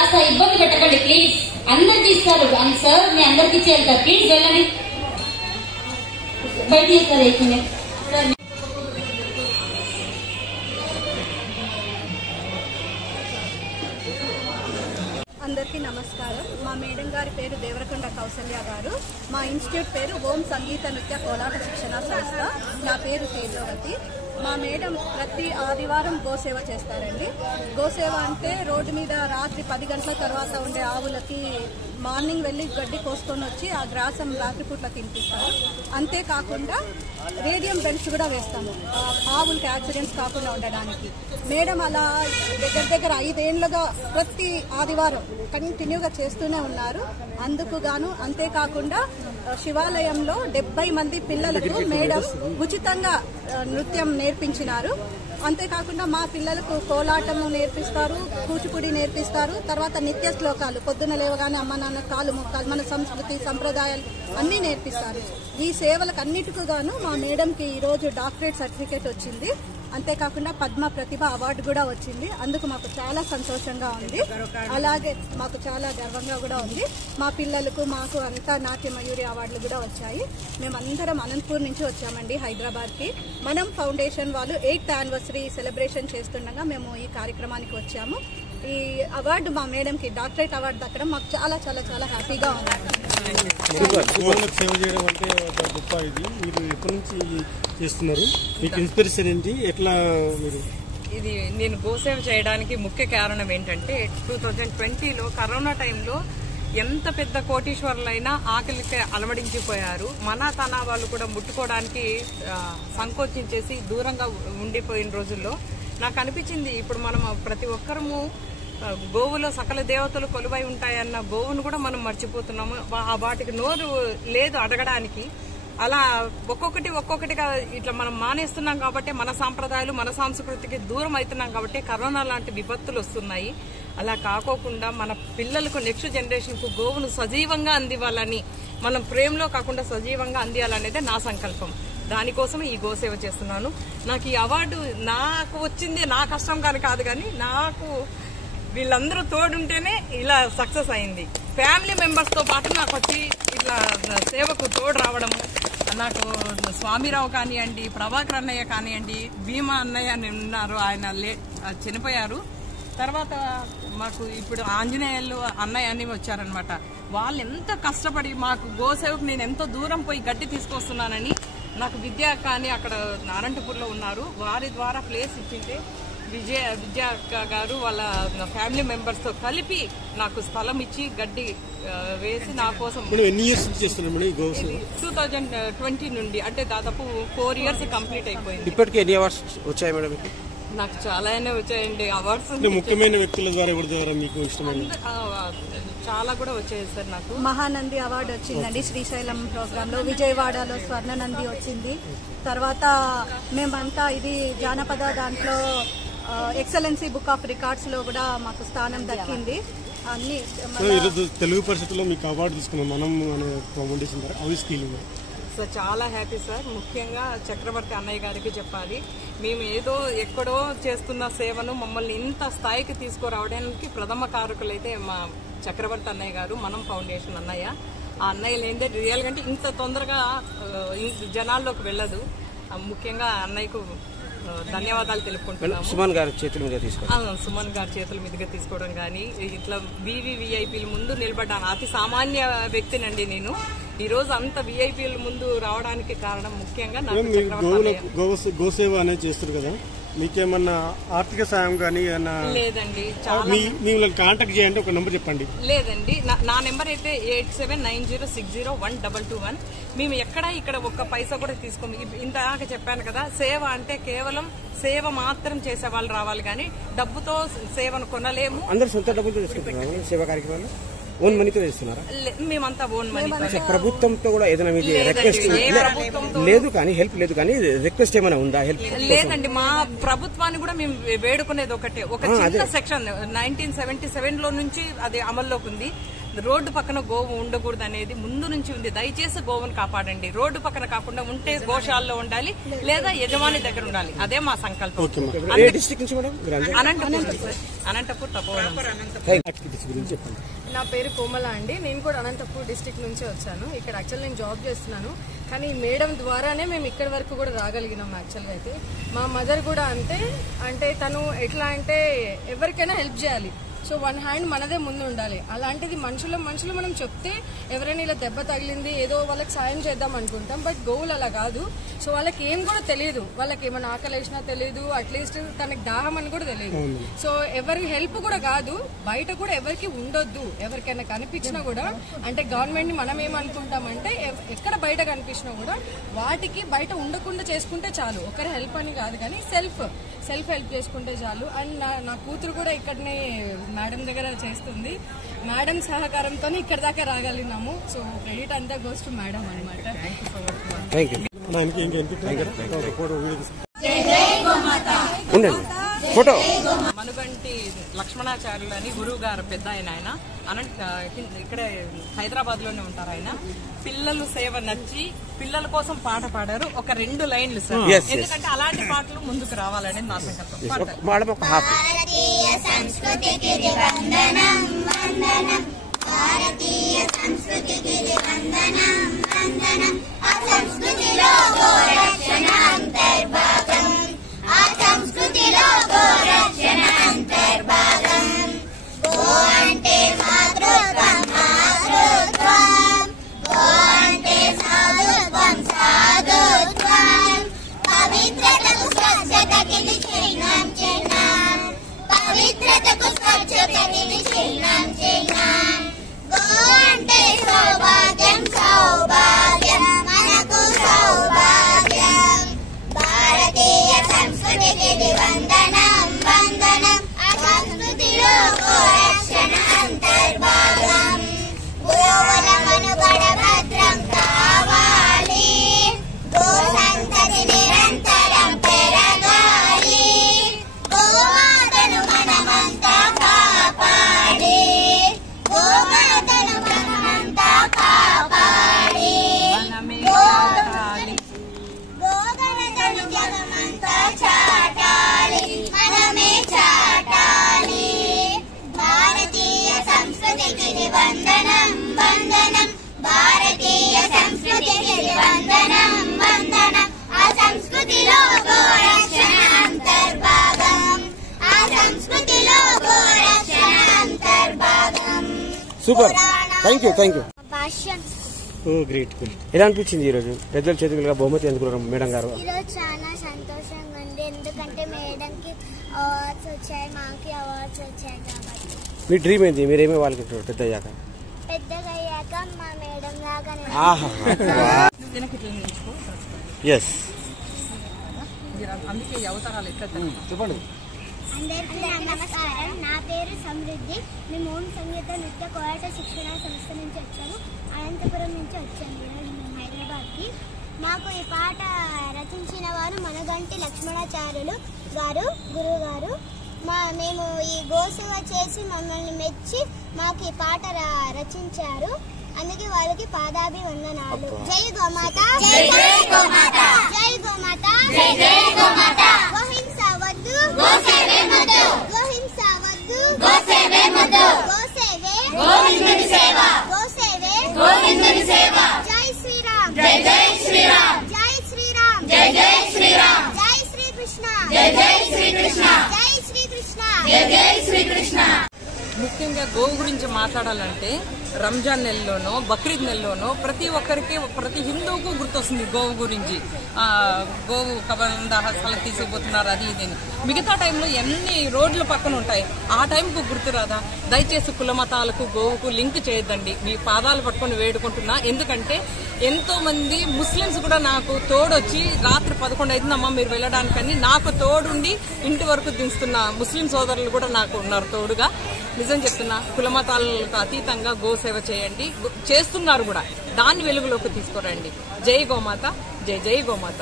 కాస్త ఇబ్బంది పెట్టకండి ప్లీజ్. అందరికి ఇస్తారు సార్, మీ అందరికి ఇచ్చేయాలి సార్. ప్లీజ్ వెళ్ళండి, బయట ఇస్తారు. అందరికీ నమస్కారం. మా మేడం గారి పేరు దేవరకొండ కౌసల్య గారు. మా ఇన్స్టిట్యూట్ పేరు ఓం సంగీత నృత్య కోలాట శిక్షణ సంస్థ. నా పేరు తేజవతి. మా మేడం ప్రతి ఆదివారం గోసేవ చేస్తారండి. గోసేవ అంటే రోడ్డు మీద రాత్రి 10 గంటల తర్వాత ఉండే ఆవులకి మార్నింగ్ వెళ్ళి గడ్డి కోసుకొని వచ్చి ఆ గ్రాసం రాత్రిపూట్ల తినిపిస్తారు. అంతేకాకుండా రేడియం బెల్ట్స్ కూడా వేస్తాము ఆవులకి యాక్సిడెంట్స్ కాకుండా ఉండడానికి. మేడం అలా దగ్గర 5 ఏళ్లుగా ప్రతి ఆదివారం కంటిన్యూగా చేస్తూనే ఉన్నారు. అందుకు గాను అంతేకాకుండా శివాలయంలో 70 మంది పిల్లలకు మేడం ఉచితంగా నృత్యం నేర్పించినారు. అంతేకాకుండా మా పిల్లలకు కోలాటము నేర్పిస్తారు, కూచిపూడి నేర్పిస్తారు. తర్వాత నిత్య శ్లోకాలు పొద్దున లేవగానే అమ్మ నాన్న కాలు మొక్కాలు, మన సంస్కృతి సంప్రదాయాలు అన్నీ నేర్పిస్తారు. ఈ సేవలకు అన్నిటికీ గాను మా మేడంకి ఈరోజు డాక్టరేట్ సర్టిఫికేట్ వచ్చింది. అంతేకాకుండా పద్మ ప్రతిభ అవార్డు కూడా వచ్చింది. అందుకు మాకు చాలా సంతోషంగా ఉంది. అలాగే మాకు చాలా గర్వంగా కూడా ఉంది. మా పిల్లలకు మాకు అంతా నాట్య మయూరి అవార్డులు కూడా వచ్చాయి. మేమందరం అనంతపూర్ నుంచి వచ్చామండి హైదరాబాద్కి. మనం ఫౌండేషన్ వాళ్ళు 8th యానివర్సరీ సెలబ్రేషన్ చేస్తుండగా మేము ఈ కార్యక్రమానికి వచ్చాము. ఈ అవార్డు మా మేడంకి డాక్టరేట్ అవార్డు దక్కడం మాకు చాలా చాలా చాలా హ్యాపీగా ఉంది. సేవ చేయడం అంటే గొప్ప. ఇది మీరు ఎప్పటి నుంచి చేస్తున్నారు? మీకు ఇన్స్పిరేషన్ ఏంటి? ఎట్లా మీరు ఇది నేను గోసేవ చేయడానికి ముఖ్య కారణం ఏంటంటే 2020లో కరోనా టైంలో ఎంత పెద్ద కోటీశ్వరులైనా ఆకలికి అలమడించిపోయారు. మన తన వాళ్ళు కూడా ముట్టుకోవడానికి సంకోచించేసి దూరంగా ఉండిపోయిన రోజుల్లో నాకు అనిపించింది, ఇప్పుడు మనం ప్రతి ఒక్కరము గోవులో సకల దేవతలు కొలువై ఉంటాయన్న గోవును కూడా మనం మర్చిపోతున్నాము. వాటికి నోరు లేదు అడగడానికి. అలా ఒక్కొక్కటిగా ఇట్లా మనం మానేస్తున్నాం కాబట్టి మన సాంప్రదాయాలు మన సంస్కృతికి దూరం అవుతున్నాం కాబట్టి కరోనా లాంటి విపత్తులు వస్తున్నాయి. అలా కాకోకుండా మన పిల్లలకు నెక్స్ట్ జనరేషన్ కు గోవును సజీవంగా అందివ్వాలని, మనం ప్రేమలో కాకుండా సజీవంగా అందియాలనేదే నా సంకల్పం. దానికోసం ఈ గోసేవ చేస్తున్నాను. నాకు ఈ అవార్డు నాకు వచ్చింది నా కష్టం కాదు కానీ నాకు వీళ్ళందరూ తోడుంటేనే ఇలా సక్సెస్ అయింది. ఫ్యామిలీ మెంబర్స్ తో పాటు నాకు వచ్చి ఇట్లా సేవకు తోడు రావడము, నాకు స్వామిరావు కానివ్వండి, ప్రభాకర్ అన్నయ్య కానివ్వండి, భీమా అన్నయ్య అని ఉన్నారు, ఆయన చనిపోయారు. తర్వాత మాకు ఇప్పుడు ఆంజనేయులు అన్నయ్య అని వచ్చారనమాట. వాళ్ళు ఎంత కష్టపడి మాకు గోసేవకు నేను ఎంతో దూరం పోయి గడ్డి తీసుకొస్తున్నానని నాకు విద్య కానీ అక్కడ అనంతపూర్లో ఉన్నారు, వారి ద్వారా ప్లేస్ ఇచ్చింటే విద్యా గారు వాళ్ళ ఫ్యామిలీ మెంబర్స్ తో కలిపి నాకు స్థలం ఇచ్చి గడ్డి వేసి నా కోసం 2020 నుండి అంటే దాదాపు 4 years కంప్లీట్ అయిపోయింది. ఇప్పటికీ ఎన్ని అవార్డ్స్ వచ్చాయి మేడం? నాకు చాలానే వచ్చాయండి అవార్డ్స్. ముఖ్యమైన వ్యక్తుల ద్వారా మీకు ఇష్టమైన చాలా కూడా వచ్చాయి సార్. నాకు మహానంది అవార్డు వచ్చిందండి శ్రీశైలం ప్రోగ్రామ్ లో. విజయవాడలో స్వర్ణనంది వచ్చింది. తర్వాత మేమంతా ఇది జానపద దాంట్లో ఎక్సలెన్సీ బుక్ ఆఫ్ రికార్డ్స్ లో కూడా మాకు స్థానం దక్కింది. అన్ని తెలుగు పరిషత్తులో మీకు అవార్డు తీసుకున్నాం మనం అనే ఫౌండేషన్ ద్వారా. సో చాలా హ్యాపీ సార్. ముఖ్యంగా చక్రవర్తి అన్నయ్య గారికి చెప్పాలి, మేము ఏదో ఎక్కడో చేస్తున్న సేవను మమ్మల్ని ఇంత స్థాయికి తీసుకురావడానికి ప్రథమ కారకులైతే మా చక్రవర్తి అన్నయ్య గారు, మనం ఫౌండేషన్ అన్నయ్య. ఆ అన్నయ్య లేనిదే రియల్ గా ఇంత తొందరగా జనాల్లోకి వెళ్ళదు. ముఖ్యంగా అన్నయ్యకు ధన్యవాదాలు తెలుపుకుంటున్నాము. సుమన్ గారి చేతుల మీదుగా తీసుకోవడం కానీ, ఇట్లా వివిఐపీల ముందు నిలబడ్డాను. అతి సామాన్య వ్యక్తినండి నేను. ఈ రోజు అంత విఐపీల ముందు రావడానికి కారణం ముఖ్యంగా గోసేవ అనేది చేస్తారు కదా, మీకేమన్నా ఆర్థిక సాయం కానీ లేదండి? మిమ్మల్ని కాంటాక్ట్ చేయండి, ఒక నెంబర్ చెప్పండి. లేదండి, నా నెంబర్ అయితే 8790601221. మేము ఇక్కడ ఒక్క పైసా కూడా తీసుకోము. ఇంతదాకా చెప్పాను కదా, సేవ అంటే కేవలం సేవ మాత్రం చేసే వాళ్ళు రావాలి కానీ డబ్బుతో సేవను కొనలేము. అందరూ సొంత డబ్బులతో తీసుకుంటున్నారు సేవా కార్యక్రమాలు. ఓన్ మనీతో చేస్తున్నారా? మేమంతా ఓన్ మనీ. ప్రభుత్వంతో కూడా ఏదైనా రిక్వెస్ట్ లేదు కానీ, హెల్ప్ లేదు కానీ రిక్వెస్ట్ ఏమైనా ఉందా? హెల్ప్ లేదండి. మా ప్రభుత్వాన్ని కూడా మేము వేడుకునేది ఒకటే, ఒక చిన్న సెక్షన్ 1977లో నుంచి అది అమల్లోకి ఉంది. రోడ్డు పక్కన గోవు ఉండకూడదు అనేది ముందు నుంచి ఉంది. దయచేసి గోవును కాపాడండి. రోడ్డు పక్కన కాకుండా ఉంటే గోశాలలో ఉండాలి లేదా యజమాని దగ్గర ఉండాలి. అదే మా సంకల్పం. అనంతపూర్ తపోవనం. నా పేరు కోమల అండి. నేను కూడా అనంతపూర్ డిస్ట్రిక్ట్ నుంచి వచ్చాను. ఇక్కడ యాక్చువల్ నేను జాబ్ చేస్తున్నాను. కానీ మేడం ద్వారానే మేము ఇక్కడి వరకు కూడా రాగలిగినాం. యాక్చువల్గా అయితే మా మదర్ కూడా అంతే. అంటే తను ఎట్లా అంటే ఎవరికైనా హెల్ప్ చేయాలి. సో వన్ హ్యాండ్ మనదే ముందు ఉండాలి. అలాంటిది మనుషులు మనం చెప్తే ఎవరైనా ఇలా దెబ్బ తగిలింది ఏదో వాళ్ళకి సాయం చేద్దాం అనుకుంటాం. బట్ గోవులు అలా కాదు. సో వాళ్ళకి ఏం కూడా తెలియదు. వాళ్ళకి ఏమైనా ఆకలి వేసినా తెలియదు. అట్లీస్ట్ తనకి దాహం అని కూడా తెలియదు. సో ఎవరి హెల్ప్ కూడా కాదు. బయట కూడా ఎవరికి ఉండొద్దు. ఎవరికైనా కనిపించినా కూడా అంటే గవర్నమెంట్ ని మనం ఏమనుకుంటామంటే ఎక్కడ బయట కనిపించినా కూడా వాటికి బయట ఉండకుండా చేసుకుంటే చాలు. ఒకరి హెల్ప్ అని కాదు కానీ సెల్ఫ్ హెల్ప్ చేసుకుంటే చాలు. అండ్ నా కూతురు కూడా ఇక్కడనే మేడం దగ్గర చేస్తుంది. మేడం సహకారంతో ఇక్కడ దాకా రాగలిగినాము. సో క్రెడిట్ అంతా గోస్ టు మేడం అనమాట. మనుగంటి లక్ష్మణాచార్యులు అని గురువు గారు పెద్ద ఆయన ఇక్కడే హైదరాబాద్ లోనే ఉంటారు. ఆయన పిల్లలు సేవ నచ్చి పిల్లల కోసం పాట పాడారు. ఒక 2 లైన్లు సార్. ఎందుకంటే అలాంటి పాటలు ముందుకు రావాలని నా సంకల్పం. భారతీయ సంస్కృతికి వందనం వందనం, భారతీయ సంస్కృతికి వందనం వందనం, ఆ సంస్కృతిలో గోరక్షణ అంతర్భాగం, ఆ సంస్కృతిలో గోరక్షణ అంతర్భాగం. గో అంటే మాతృత్వం మాతృత్వం, గో అంటే సాధుత్వం సాధుత్వం, పవిత్రతకు స్వచ్ఛతకి చిహ్నం చిహ్నం, పవిత్రతకు స్వచ్ఛతకి చిహ్నం చిహ్నం. గో అంటే సౌభాగ్యం సౌభాగ్యం, మనకు సౌభాగ్యం. భారతీయ సంస్కృతికి వందనం వందనం, ఆ సంస్కృతిలో గోరక్షణ అంతర్భాగం. గోవుల మనుగడ భద్రం కావాలి, గో సంతతి నిరంతరం పెరగాలి, గోమాతను మనమంతా కాపాడి, గోమాతను మనమంతా కాపాడి, గోగణతను జగమంతా చాటాలి, మనమే చాటాలి. భారతీయ సంస్కృతికి వందనం వందనం, భారతీయ సంస్కృతికి వందనం వందనం, ఆ సంస్కృతిలో గోరక్షణ అంతర్భాగం, ఆ సంస్కృతిలో గోరక్షణ అంతర్భాగం. Super. Thank you. Bhashyam. Great. ఎలా అనిపించింది ఈరోజు పెద్దల చేతులుగా బహుమతి అందుకున్నారు మేడం గారు? ఈరోజు చాలా సంతోషంగా ఉంది. ఎందుకంటే మేడంకి అవార్డ్స్ వచ్చాయి, మాకి అవార్డ్స్ వచ్చాయి కాబట్టి. మీ డ్రీమ్ ఏంటి? మీరేమే వాళ్ళకి పెద్ద అయ్యాక? పెద్దగా అయ్యాక మా మేడం లాగా అందుకే అవతారాలు ఎక్కడ చెప్పండి. అందరికీ నమస్కారం. నా పేరు సమృద్ధి. మేము ఓం సంగీత నృత్య కోలాట శిక్షణ సంస్థ నుంచి వచ్చాము. అనంతపురం నుంచి వచ్చాము ఈరోజు మేము హైదరాబాద్కి. మాకు ఈ పాట రచించిన వారు మనుగంటి లక్ష్మణాచార్యులు గారు గురువు గారు. మేము ఈ గోసేవ చేసి మమ్మల్ని మెచ్చి మాకు ఈ పాట రచించారు. అందుకే వాళ్ళకి పాదాభివందనాలు. జై గోమాత, జై గోమాత, జై గోమాత, జై గోమాత. గోహింస వద్దు, గోసేవే ముద్దు, గోహింస వద్దు, గోసేవే ముద్దు, గోసేవే గోవిందుని సేవ, గోసేవే గోవిందుని సేవ. జై శ్రీరామ్, జై జై శ్రీరామ్, జై శ్రీరామ్, జై జై శ్రీరామ్, జై శ్రీకృష్ణ, జై జై శ్రీకృష్ణ, జై శ్రీకృష్ణ, జై జై శ్రీకృష్ణ. ముఖ్యంగా గోవు గురించి మాట్లాడాలంటే రంజాన్ నెలలోనో బక్రీద్ నెలలోనో ప్రతి ఒక్కరికి ప్రతి హిందువుకు గుర్తొస్తుంది గోవు గురించి. గోవు కబందాహాలు తీసుకుపోతున్నారు అది ఇదని. మిగతా టైంలో ఎన్ని రోడ్ల పక్కన ఉంటాయి, ఆ టైంకు గుర్తు రాదా? దయచేసి కుల మతాలకు గోవుకు లింక్ చేయొద్దండి. మీ పాదాలు పట్టుకొని వేడుకుంటున్నా. ఎందుకంటే ఎంతో మంది ముస్లిమ్స్ కూడా నాకు తోడొచ్చి రాత్రి 11 అవుతుందమ్మా మీరు వెళ్ళడానికని నాకు తోడుండి ఇంటి వరకు దించుతున్న ముస్లిం సోదరులు కూడా నాకు ఉన్నారు తోడుగా. నిజం చెప్తున్నా, కులమతాలకు అతీతంగా గోసేవ చేయండి. చేస్తున్నారు కూడా. దాన్ని వెలుగులోకి తీసుకురండి. జై గోమాత, జై జై గోమాత.